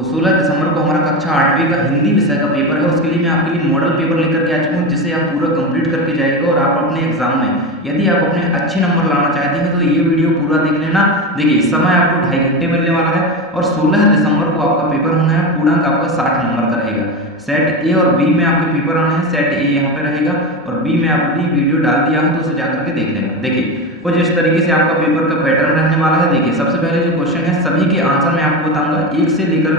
को 16 दिसंबर को हमारा कक्षा 8वीं का हिंदी विषय का पेपर है। उसके लिए मैं आपके लिए मॉडल पेपर लेकर के आ चुका हूँ, जिसे आप पूरा कंप्लीट करके जाएगा और आप अपने एग्जाम में यदि आप अपने अच्छे नंबर लाना चाहते हैं तो ये वीडियो पूरा देख लेना। देखिए समय आपको 2.5 घंटे मिलने वाला है और 16 दिसंबर को आपका पेपर होना है। पूर्णांक आपका 60 नंबर का रहेगा। सेट ए और बी में आपके पेपर आने हैं। सेट ए यहाँ पे रहेगा और बी में आपने वीडियो डाल दिया है तो उसे जाकर के देख लेना। देखिए कुछ इस तरीके से आपका पेपर का पैटर्न रहने वाला है। देखिए सबसे पहले जो क्वेश्चन है सभी के आंसर मैं आपको बताऊंगा। 1 से लेकर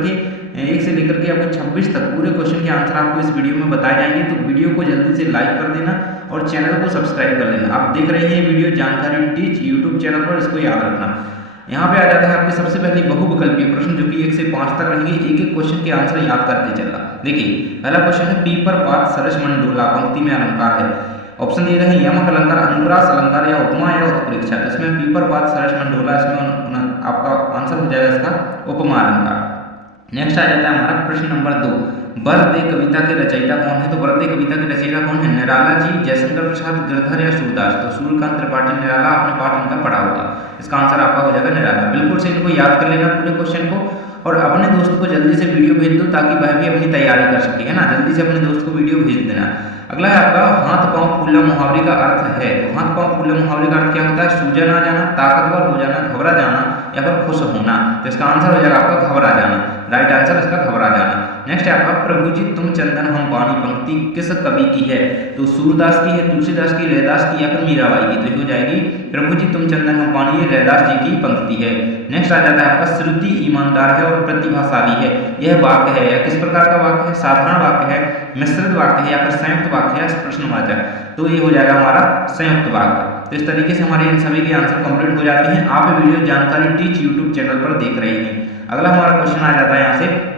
के आपको 26 तक पूरे क्वेश्चन के आंसर आपको इस वीडियो में बताए जाएंगे। तो वीडियो को जल्दी से लाइक कर देना और चैनल को सब्सक्राइब कर लेना। आप देख रहे हैं वीडियो जानकारी टीच यूट्यूब चैनल पर, इसको याद रखना। यहाँ पे आ जाता है आपके सबसे पहले बहुविकल्पीय प्रश्न, जो कि 1 से 5 तक रहेंगे। एक एक क्वेश्चन के आंसर याद करते चलना। देखिए पहला क्वेश्चन है पीपर पात सरस मंडोला पंक्ति में अलंकार है। ऑप्शन दिए गए यमक अलंकार, अनुप्रास अलंकार या उपमा या उत्प्रेक्षा। तो इसमें पीपर पात सरस मंडोला, इसमें आपका आंसर हो जाएगा इसका उपमा अलंकार। नेक्स्ट आ जाता है हमारा प्रश्न नंबर 2, बरदे कविता के रचयिता कौन है? तो बरदे कविता के रचयिता कौन है? निराला जी, जयशंकर प्रसाद, गिरधर या सूरदास। तो सूर्यकांत त्रिपाठी निराला, आपने पाठ इनका पढ़ा होगा। इसका आंसर आपका हो जाएगा निराला। बिल्कुल से इनको याद कर लेना पूरे क्वेश्चन को और अपने दोस्त को जल्दी से वीडियो भेज दो ताकि वह भी अपनी तैयारी कर सके, है ना। जल्दी से अपने दोस्त को वीडियो भेज देना। अगला है आपका हाथ पांव फूला मुहावरे का अर्थ है। तो हाथ पांव फूला मुहावरे का अर्थ क्या होता है? सूजन आ जाना, ताकतवर हो जाना, घबरा जाना या फिर खुश होना। तो इसका आंसर हो जाएगा आपका घबरा जाना। राइट आंसर इसका घबरा जाना। नेक्स्ट है आपका प्रभु जी तुम चंदन हम पानी पंक्ति किस कवि की है? तो सूरदास की है, तुलसीदास की, रैदास की या फिर मीराबाई की। तो हो जाएगी प्रभु जी तुम चंदन हम पानी, ये रैदास जी की पंक्ति है। नेक्स्ट आ जाता है आपका श्रुति ईमानदार है और प्रतिभाशाली है। यह वाक्य है, किस प्रकार का वाक्य है? साधारण वाक्य है, मिश्रित वाक्य है या फिर संयुक्त वाक्य है, प्रश्नवाचक। तो ये हो जाएगा हमारा संयुक्त वाक्य। तो इस तरीके से हमारे इन सभी के आंसर कंप्लीट हो जाते हैं। आप वीडियो जानकारी टीच यूट्यूब चैनल पर देख रहे हैं। अगला हमारा क्वेश्चन आ जाता है यहाँ से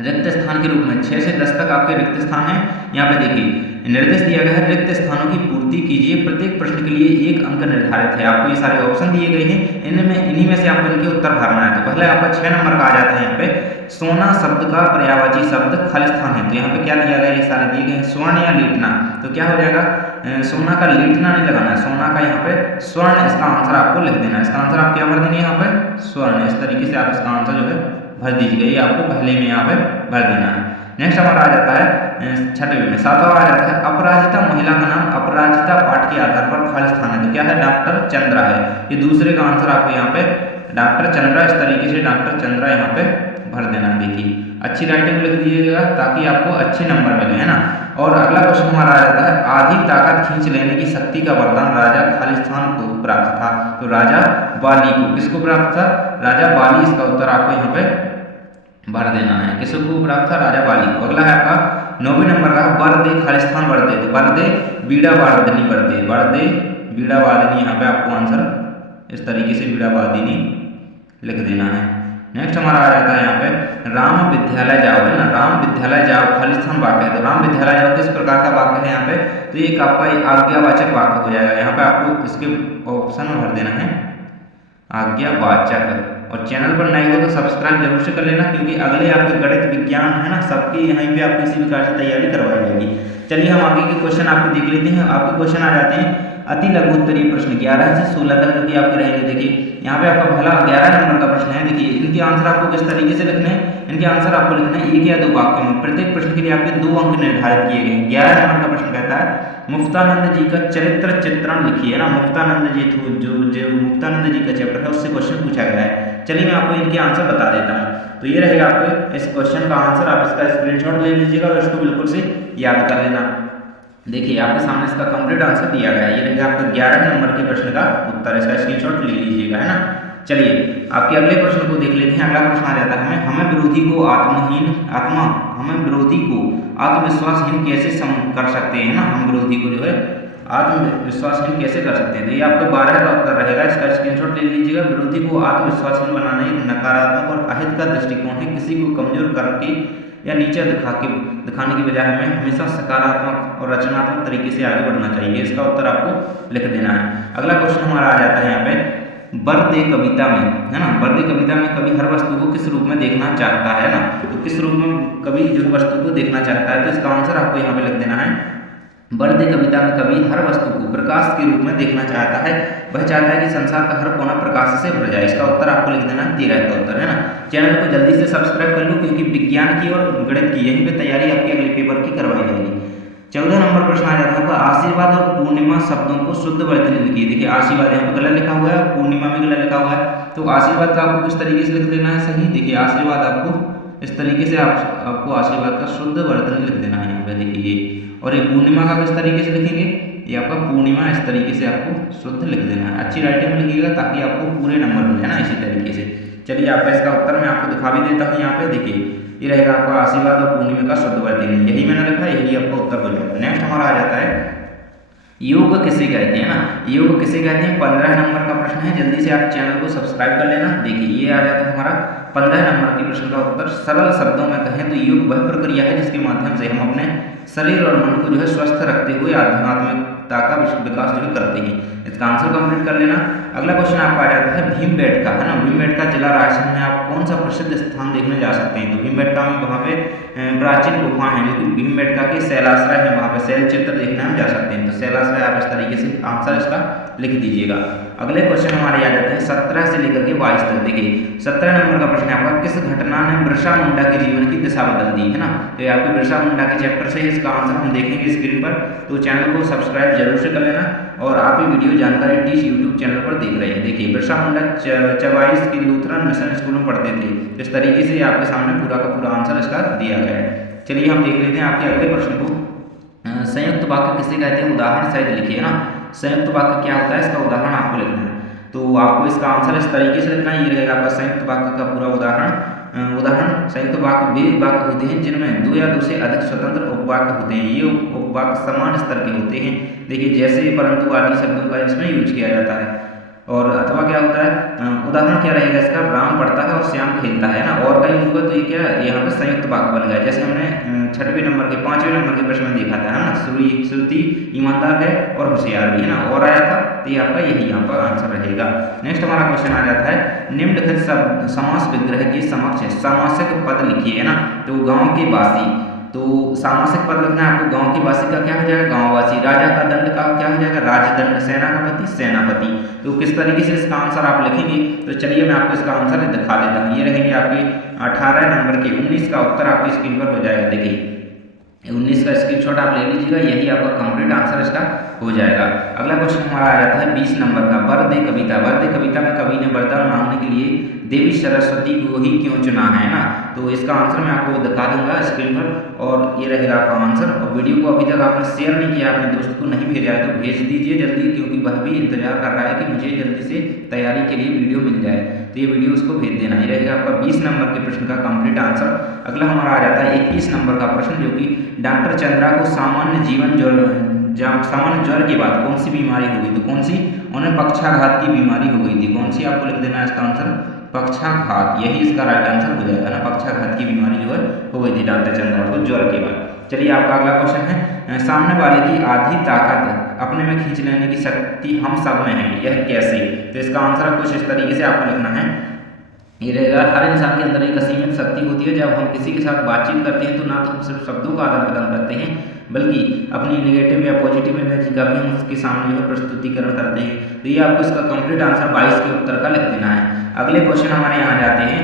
रिक्त स्थान के रूप में 6 से 10 तक आपके रिक्त स्थान है। यहाँ पे देखिए निर्देश दिया गया है रिक्त स्थानों की पूर्ति कीजिए। प्रत्येक प्रश्न के लिए 1 अंक निर्धारित है। आपको ये सारे ऑप्शन दिए गए हैं, इन्हीं में से आपको इनके उत्तर भरना है। तो पहले आपका 6 नंबर का आ जाता है यहाँ पे सोना शब्द का पर्यायवाची शब्द खालिस्तान है। तो यहाँ पे क्या दिया गया है? ये सारे दिए गए हैं स्वर्ण या लीटना। तो क्या हो जाएगा? सोना का लीटना नहीं लगाना है, सोना का यहाँ पे स्वर्ण। इसका आंसर आपको लिख देना है। इसका आंसर आप क्या भर देंगे? यहाँ पे स्वर्ण। इस तरीके से आप इसका आंसर जो है भर दीजिएगा। ये आपको पहले में यहाँ पे भर देना है। नेक्स्ट हमारा आ जाता है 6वें में 7वां आ जाता है अपराजिता महिला का नाम अपराजिता पाठ के आधार पर खालिस्तान है। तो क्या है? डॉक्टर चंद्रा है। ये दूसरे का आंसर आपको यहाँ पे डॉक्टर चंद्रा, इस तरीके से डॉक्टर चंद्रा यहाँ पे भर देना। देखिए अच्छी राइटिंग लिख दीजिएगा ताकि आपको अच्छे नंबर मिले, है ना। और अगला क्वेश्चन हमारा आ जाता है आधी ताकत खींच लेने की शक्ति का वरदान राजा खालिस्तान को प्राप्त था। तो राजा बाली को, किसको प्राप्त था? राजा बाली। इसका उत्तर आपको यहाँ पे भर देना है। किसको प्राप्त था? राजा बाली को। अगला है आपका 9वें नंबर का बरदे खालिस्तान बरदे। तो बरदे बीड़ा वादिनी, बरदे बरदे बीड़ा वादिनी। यहाँ पे आपको आंसर इस तरीके से बीड़ा वादिनी लिख देना है। नेक्स्ट हमारा आ जाता है यहाँ पे राम विद्यालय जाओ, है ना। राम विद्यालय जाओ खालिस्तान वाक्य है। तो राम विद्यालय जाओ किस प्रकार का वाक्य है यहाँ पे? तो एक आपका आज्ञावाचक वाक्य हो जाएगा। यहाँ पे आपको इसके ऑप्शन में भर देना है आज्ञावाचक। और चैनल पर नए हो तो सब्सक्राइब जरूर से कर लेना, क्योंकि अगले आपके गणित विज्ञान है ना सबके यहीं पे आपको इसी प्रकार से तैयारी करवाई जाएगी। चलिए हम आगे के क्वेश्चन आपको देख लेते हैं। आपके क्वेश्चन आ जाते हैं अति लघु उत्तरीय प्रश्न 11 से 16 तक जो कि आपके रहेंगे। देखिए यहाँ पे आपका पहला 11 नंबर का प्रश्न है। देखिए इनके आंसर आपको किस तरीके से लिखने हैं? इनके आंसर आपको लिखना है 1 या 2 वाक्य में। प्रत्येक प्रश्न के लिए आपके 2 अंक निर्धारित किए गए। 11 नंबर का प्रश्न कहता है मुक्तानंद जी का चरित्र चित्रण लिखिए, है ना। मुक्तानंद जी जो मुक्तानंद जी का चैप्टर है उससे क्वेश्चन पूछा गया है। चलिए मैं आपको इनके आंसर बता देता हूँ। तो ये रहेगा आपको इस क्वेश्चन का आंसर। आप इसका स्क्रीनशॉट ले लीजिएगा और इसको बिल्कुल से याद कर लेना। देखिए आपके सामने इसका कंप्लीट आंसर दिया गया है। ये रहेगा आपका 11 नंबर के प्रश्न का उत्तर। इसका स्क्रीनशॉट ले लीजिएगा, है ना। चलिए आपके अगले प्रश्न को देख लेते हैं। अगला प्रश्न आ जाता है हमें विरोधी को आत्मविश्वासहीन कैसे कर सकते हैं ना। हम विरोधी को जो है आत्मविश्वासहीन कैसे कर सकते हैं? तो ये आपको 12 का उत्तर रहेगा। इसका स्क्रीनशॉट ले लीजिएगा। विरोधी को आत्मविश्वासहीन बनाना एक नकारात्मक और अहित का दृष्टिकोण है। किसी को कमजोर करके या नीचे दिखाने की बजाय हमें हमेशा सकारात्मक और रचनात्मक तरीके से आगे बढ़ना चाहिए। इसका उत्तर आपको लिख देना है। अगला क्वेश्चन हमारा आ जाता है यहाँ पे बरदे कविता में, है ना। बरदे कविता में कवि हर वस्तु को किस रूप में देखना चाहता है ना। तो किस रूप में कवि जो वस्तु को देखना चाहता है? तो इसका आंसर आपको यहाँ पे लिख देना है वर्द कविता में कवि हर वस्तु को प्रकाश के रूप में देखना चाहता है। वह चाहता है कि संसार का हर कोना प्रकाश से भर जाए। इसका उत्तर आपको लिख देना है 13 का उत्तर, है ना। चैनल को जल्दी से सब्सक्राइब कर लो, क्योंकि विज्ञान की और गणित की यहीं पे तैयारी आपके अगले पेपर की करवाई जाएगी। 14 नंबर प्रश्न आ जाता होगा, आशीर्वाद और पूर्णिमा शब्दों को शुद्ध वर्तनी लिखिए। देखिए आशीर्वाद यहाँ पे गलत लिखा हुआ है, पूर्णिमा में गलत लिखा हुआ है, तो आशीर्वाद का आपको किस तरीके से लिख देना है सही। देखिए आशीर्वाद आपको इस तरीके से आपको आशीर्वाद का शुद्ध वर्तनी लिख देना है यहाँ पे, देखिए। और ये पूर्णिमा का किस तरीके से लिखेंगे, ये आपका पूर्णिमा इस तरीके से आपको शुद्ध लिख देना है। अच्छी राइटिंग में लिखिएगा ताकि आपको पूरे नंबर मिले ना इसी तरीके से। चलिए आपका इसका उत्तर मैं आपको दिखा भी देता हूँ यहाँ पे, देखिए ये रहेगा आपका आशीर्वाद और पूर्णिमा का शुद्ध वर्तनी, यही मैंने लिखा, यही आपका उत्तर हो जाएगा। नेक्स्ट हमारा आ जाता है योग किसे कहते हैं ना, योग किसे कहते हैं। 15 नंबर का प्रश्न है, जल्दी से आप चैनल को सब्सक्राइब कर लेना। देखिए ये आ जाता है हमारा 15 नंबर के प्रश्न का उत्तर। सरल शब्दों में कहें तो योग वह प्रक्रिया है जिसके माध्यम से हम अपने शरीर और मन को जो है स्वस्थ रखते हुए आध्यात्मिकता का विकास जो है करते हैं। इसका आंसर कंप्लीट कर लेना। अगला क्वेश्चन आपका आ जाता है भीमबेटका, है ना। भीमबेटका जिला राजस्थान में आप कौन सा प्रसिद्ध स्थान देखने जा सकते हैं। तो भीमबेटका में वहाँ पे प्राचीन गुफा है, जो कि भीमबेटका के शैलाश्रय है, वहाँ पे शैल चित्र देखने हम जा सकते हैं। तो शैलाश्रय आप इस तरीके से आंसर इसका लिख दीजिएगा। अगले क्वेश्चन हमारे आ जाते हैं 17 से लेकर के 22 तक। देखिए 17 नंबर का प्रश्न है आपका, किस घटना ने बिरसा मुंडा के जीवन की दिशा बदल दी, है ना। तो ये आपके बिरसा मुंडा के चैप्टर से इसका आंसर हम देखेंगे स्क्रीन पर, तो चैनल को सब्सक्राइब जरूर से कर लेना। और आप ये वीडियो जानकारी टीच यूट्यूब चैनल पर देख रहे हैं। देखिए बिरसा मुंडा चवाइस की लूथरन मिशन स्कूल में पढ़ते थे। इस तरीके से आपके सामने पूरा का पूरा आंसर इसका दिया गया है। चलिए हम देख लेते हैं आपके अगले प्रश्न को। संयुक्त वाक्य किसे कहते हैं, उदाहरण सहित लिखिए ना। संयुक्त वाक्य क्या होता है, इसका उदाहरण आपको लिखना है। तो आपको इसका आंसर इस तरीके से लिखना है, ये रहेगा आपका संयुक्त वाक्य का पूरा उदाहरण। संयुक्त वाक्य वे वाक्य होते हैं जिनमें 2 या 2 से अधिक स्वतंत्र उपवाक्य होते हैं। ये उपवाक्य समान स्तर के होते हैं। देखिए जैसे परंतु आदि शब्दों का इसमें यूज किया जाता है। और अथवा क्या होता है, उदाहरण क्या रहेगा इसका, राम पढ़ता है और श्याम खेलता है ना। और का यूज हुआ तो ये क्या यहाँ पे संयुक्त वाक्य बन गया। जैसे हमने 5वें नंबर के प्रश्न में देखा था, है ना। श्रुति ईमानदार है और होशियार भी, है ना। और आया था, तो ये आपका यही यहाँ पर आंसर रहेगा। नेक्स्ट हमारा क्वेश्चन आ जाता है, निम्नलिखित समास विग्रह के समक्ष समासिक पद लिखिए, है ना। तो गाँव के वासी, तो सामासिक पद लिखना है आपको। गांव के वासी का क्या हो जाएगा, गांववासी। राजा का दंड का क्या हो जाएगा, राजदंड। सेना का पति, सेनापति। तो किस तरीके से इसका आंसर आप लिखेंगे, तो चलिए मैं आपको इसका आंसर दिखा देता हूँ। ये रहेंगे आपके 18 नंबर के 19 का उत्तर आपकी स्क्रीन पर हो जाएगा। देखिए 19 का स्क्रीनशॉट आप ले लीजिएगा, यही आपका कंप्लीट आंसर इसका हो जाएगा। अगला क्वेश्चन हमारा आ जाता है 20 नंबर का, वरदे कविता। वरदे कविता में कवि ने वरदान मांगने के लिए देवी सरस्वती को ही क्यों चुना है ना। तो इसका आंसर मैं आपको दिखा दूंगा स्क्रीन पर, और ये रहेगा आपका आंसर। और वीडियो को अभी तक आपने शेयर नहीं किया, अपने दोस्त को नहीं भेजा है, तो भेज दीजिए जल्दी, क्योंकि वह भी इंतजार कर रहा है कि मुझे जल्दी से तैयारी के लिए वीडियो मिल जाए। तो ये वीडियो उसको भेज देना। ही रहेगा आपका 20 नंबर के प्रश्न का कंप्लीट आंसर। अगला हमारा आ जाता है 21 नंबर का प्रश्न, जो कि डॉक्टर चंद्रा को सामान्य ज्वर के बाद कौन सी बीमारी हो गई। तो कौन सी, उन्हें पक्षाघात की बीमारी हो गई थी। कौन सी आपको लिख देना है इसका आंसर, पक्षाघात। यही इसका राइट आंसर हो जाएगा ना। पक्षाघात की बीमारी जो है हो गई थी डॉक्टर चंद्रा को ज्वर के बाद। चलिए आपका अगला क्वेश्चन है, सामने वाले की आधी ताकत अपने में खींच लेने की शक्ति हम सब में है, यह कैसे। तो इसका आंसर कुछ इस तरीके से आपको लिखना है। ये रहेगा, हर इंसान के अंदर एक असीमित शक्ति होती है। जब हम किसी के साथ बातचीत करते हैं तो ना तो हम सिर्फ शब्दों का आदान प्रदान करते हैं, बल्कि अपनी नेगेटिव या पॉजिटिव एनर्जी का भी हम उसके सामने जो प्रस्तुतिकरण करते हैं। तो ये आपको इसका कंप्लीट आंसर 22 के उत्तर का लिख देना है। अगले क्वेश्चन हमारे यहाँ जाते हैं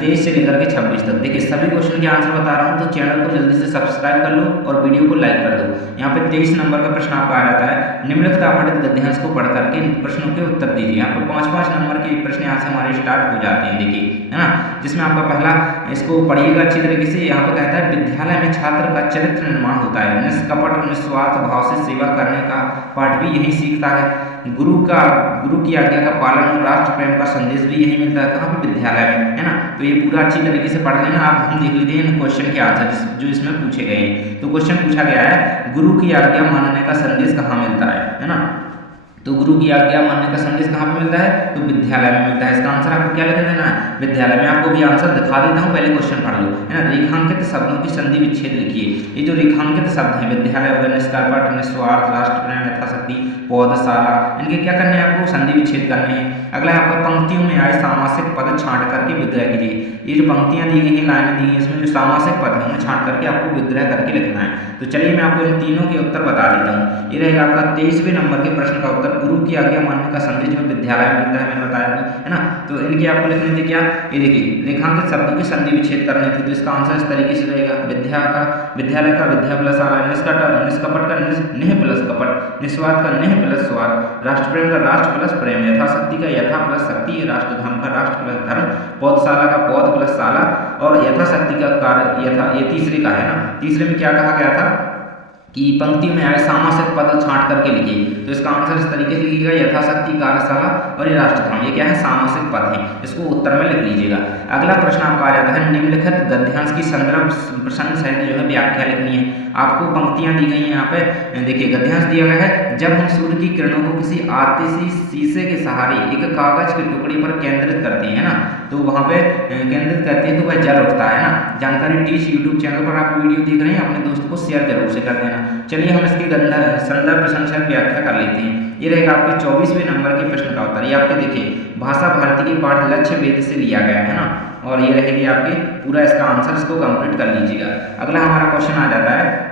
23 से लेकर के 26 तक। देखिए सभी क्वेश्चन के आंसर बता रहा हूँ, तो चैनल को जल्दी से सब्सक्राइब कर लो और वीडियो को लाइक कर दो। यहाँ पे 23 नंबर का प्रश्न आपका आ जाता है, निम्नलिखित आवंटित गद्यांश को पढ़ करके प्रश्नों के उत्तर दीजिए। यहाँ पे 5-5 नंबर के प्रश्न यहाँ से हमारे स्टार्ट हो जाते हैं। देखिए, है ना, जिसमें आपका पहला, इसको पढ़िएगा अच्छी तरीके से। यहाँ पे कहता है, विद्यालय में छात्र का चरित्र निर्माण होता है, निष्कपट और निस्वार्थ भाव से सेवा करने का पाठ भी यही सीखता है। गुरु की आज्ञा का पालन और राष्ट्र प्रेम का संदेश भी यही मिलता है। कहाँ पे, विद्यालय में, है ना। तो ये पूरा अच्छी तरीके से पढ़ लेना आप। हम देख लेते हैं क्वेश्चन के आंसर जो इसमें पूछे गए हैं। तो क्वेश्चन पूछा गया है, गुरु की आज्ञा मानने का संदेश कहाँ मिलता है ना। तो गुरु की आज्ञा मानने का संदेश कहाँ पे मिलता है? तो विद्यालय में मिलता है। इसका आंसर आपको क्या लिख देना है? विद्यालय में। आपको भी आंसर दिखा देता हूँ, पहले क्वेश्चन पढ़ लो, है ना। रेखांकित शब्दों की संधि विच्छेद लिखिए। ये जो रेखांकित शब्द हैं, विद्यालय हो गया, निष्कपट, निस्वार्थ, राष्ट्रप्रेम, यथाशक्ति, पौधशाला, इनके क्या करने हैं आपको? संधि विच्छेद करने हैं। अगला है आपका पंक्तियों में आए सामासिक पद छांट करके विग्रह कीजिए। ये जो पंक्तियां दी गई हैं, लाइनें दी हैं, इसमें जो सामासिक पद है उन्हें छांट करके आपको विग्रह करके लिखना है। तो चलिए मैं आपको इन तीनों के उत्तर बता देता हूँ। ये रहेगा आपका 23वें नंबर के प्रश्न का उत्तर। गुरु की आज्ञा मानने का संदेश जो विद्यालय में मिलता है, मैंने बताया था, है ना। तो इनके आपको लिखने थे क्या? ये देखिए, रेखांकित शब्दों की संधि विच्छेद करनी थी। तो इसका आंसर इस तरीके से रहेगा, विद्यालय का विद्या प्लस आला, निष्कपट का निह प्लस कपट, निस्वार्थ का निह प्लस स्वार्थ, राष्ट्रप्रेम का राष्ट्र प्लस प्रेम, यथाशक्ति का यथा प्लस शक्ति, राष्ट्रधर्म का राष्ट्र प्लस धर्म, पौधशाला का पौध प्लस शाला, और यथाशक्ति का कार्य यथा, ये तीसरे का है ना। तीसरे में क्या कहा गया था कि पंक्ति में आए सामासिक पद छांट करके लिखिए। तो इसका आंसर इस तरीके से लिखिएगा, यथाशक्ति, कार्यशाला और ये राष्ट्रधर्म, ये क्या है? सामासिक पद है। इसको उत्तर में लिख लीजिएगा। अगला प्रश्न आपका आ जाता है, निम्नलिखित गद्यांश की संदर्भ प्रसन्न सहित जो है व्याख्या लिखनी है। आपको पंक्तियां दी गई हैं, यहाँ पे देखिए गद्यांश दिया गया है। जब हम सूर्य की किरणों को किसी आतिशी शीशे के सहारे एक कागज के टुकड़े पर केंद्रित करते हैं ना, तो वहाँ पे केंद्रित करते हैं तो वह जल उठता है ना। जानकारी टीच यूट्यूब चैनल पर आप वीडियो देख रहे हैं, अपने दोस्त को शेयर जरूर से कर देना। चलिए हम इसकी संदर्भ प्रशंसा व्याख्या कर लेते हैं। ये रहेगा आपके 24वें नंबर के प्रश्न का उत्तर। ये आपके देखिए भाषा भारती के पाठ लक्ष्य वेद से लिया गया है ना, और ये रहेगी आपके पूरा इसका आंसर, इसको कंप्लीट कर लीजिएगा। अगला हमारा क्वेश्चन आ जाता है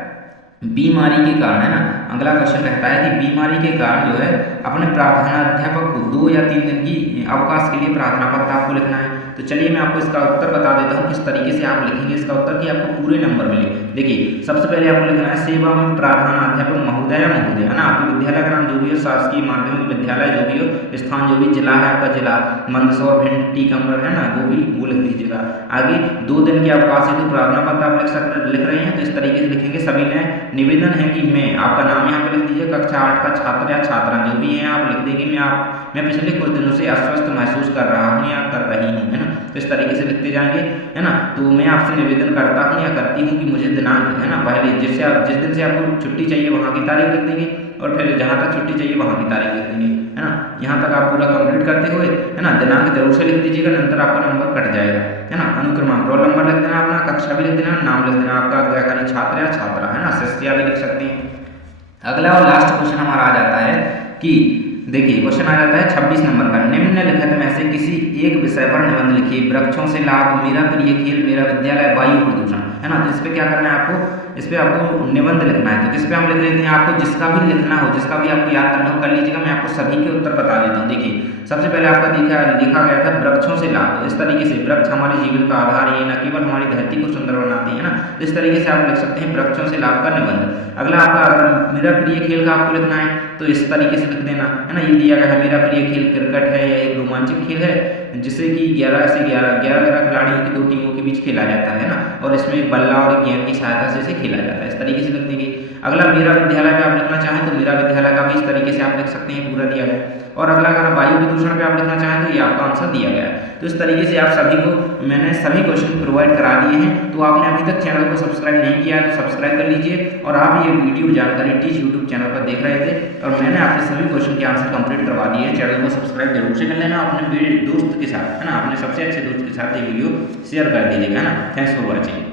बीमारी के कारण, है ना। अगला क्वेश्चन कहता है कि बीमारी के कारण जो है अपने प्रार्थनाध्यापक को 2 या 3 दिन की अवकाश के लिए प्रार्थना पत्र आपको लिखना है। तो चलिए मैं आपको इसका उत्तर बता देता हूँ, किस तरीके से आप लिखेंगे इसका उत्तर कि आपको पूरे नंबर मिले। देखिए सबसे पहले आपको लिखना है सेवा में प्रधानाध्यापक महोदय या महोदय, है ना। आपके विद्यालय का नाम जो भी हो, शासकीय माध्यमिक विद्यालय जो भी हो, स्थान जो भी, जिला है आपका जिला मंदसौर, भिंड, टीकमगढ़, है ना, वो भी वो लिख दीजिएगा। आगे 2 दिन के अवकाश हेतु प्रार्थना पत्र आप लिख रहे हैं, तो इस तरीके से लिखेंगे। सभी ने निवेदन है कि मैं, आपका नाम यहाँ पे लिख दीजिए, कक्षा 8 का छात्र या छात्रा जो भी है आप लिख देंगे। मैं पिछले कुछ दिनों से अस्वस्थ महसूस कर रहा हूँ या कर रही हूँ, है ना। तो इस तरीके से लिखते जाएंगे, है ना। तो मैं आपसे निवेदन करता हूँ या करती हूँ कि मुझे दिनांक, है ना, पहले जिस दिन से आपको छुट्टी चाहिए वहाँ की तारीख लिख देंगे, और फिर जहाँ तक छुट्टी चाहिए वहाँ की तारीख लिख देंगे, है ना। यहाँ तक आप पूरा कंप्लीट करते हुए, है ना, दिनांक जरूर से लिख दीजिएगा, नंतर आपका नंबर कट जाएगा, है ना। अनुक्रमांक, रोल नंबर लिख देना अपना, कक्षा भी लिख देना, नाम लिख देना आपका, आज्ञाकारी छात्र या छात्रा, है ना, शिष्या भी लिख सकते हैं। अगला और लास्ट क्वेश्चन हमारा आ जाता है कि देखिए क्वेश्चन आ जाता है 26 नंबर का, निम्नलिखित में से किसी एक विषय पर निबंध लिखिए। वृक्षों से लाभ, मेरा प्रिय खेल, मेरा विद्यालय, वायु प्रदूषण, है ना। तो इस पे क्या करना है आपको? इस पे आपको निबंध लिखना है। तो किस पे हम लिख लेते हैं? आपको जिसका भी लिखना हो, जिसका भी आपको याद करना हो कर लीजिएगा। मैं आपको सभी के उत्तर बता देता हूँ। देखिए सबसे पहले आपका लिखा गया था वृक्षों से लाभ। तो इस तरीके से वृक्ष हमारे जीवन का आधार है, न केवल हमारी धरती को सुंदर बनाते हैं, ना। तो इस तरीके से आप लिख सकते हैं वृक्षों से लाभ का निबंध। अगला आपका मेरा प्रिय खेल का आपको लिखना है, तो इस तरीके से लिख देना, है ना। ये दिया गया है, मेरा प्रिय खेल क्रिकेट है, या एक रोमांचक खेल है जिसे कि 11 से 11 खिलाड़ियों की 2 टीमों के बीच खेला जाता है ना, और इसमें बल्ला और गेंद की सहायता से इसे खेला जाता है। इस तरीके से लिख देंगे। अगला मेरा विद्यालय पे आप लिखना चाहें तो मेरा विद्यालय का भी इस तरीके से आप लिख सकते हैं, पूरा दिया गया। और अगला अगर वायु प्रदूषण पे आप लिखना चाहें तो ये आपका आंसर दिया गया है। तो इस तरीके से आप सभी को मैंने सभी क्वेश्चन प्रोवाइड करा दिए हैं। तो आपने अभी तक चैनल को सब्सक्राइब नहीं किया है तो सब्सक्राइब कर लीजिए। और आप ये वीडियो जानकारी टीच यूट्यूब चैनल पर देख रहे थे और मैंने आपके सभी क्वेश्चन के आंसर कंप्लीट करवा दिए हैं। चैनल को सब्सक्राइब जरूर से कर लेना, अपने दोस्त के साथ, है ना, अपने सबसे अच्छे दोस्त के साथ ये वीडियो शेयर कर दीजिएगा, है ना। Thanks for watching.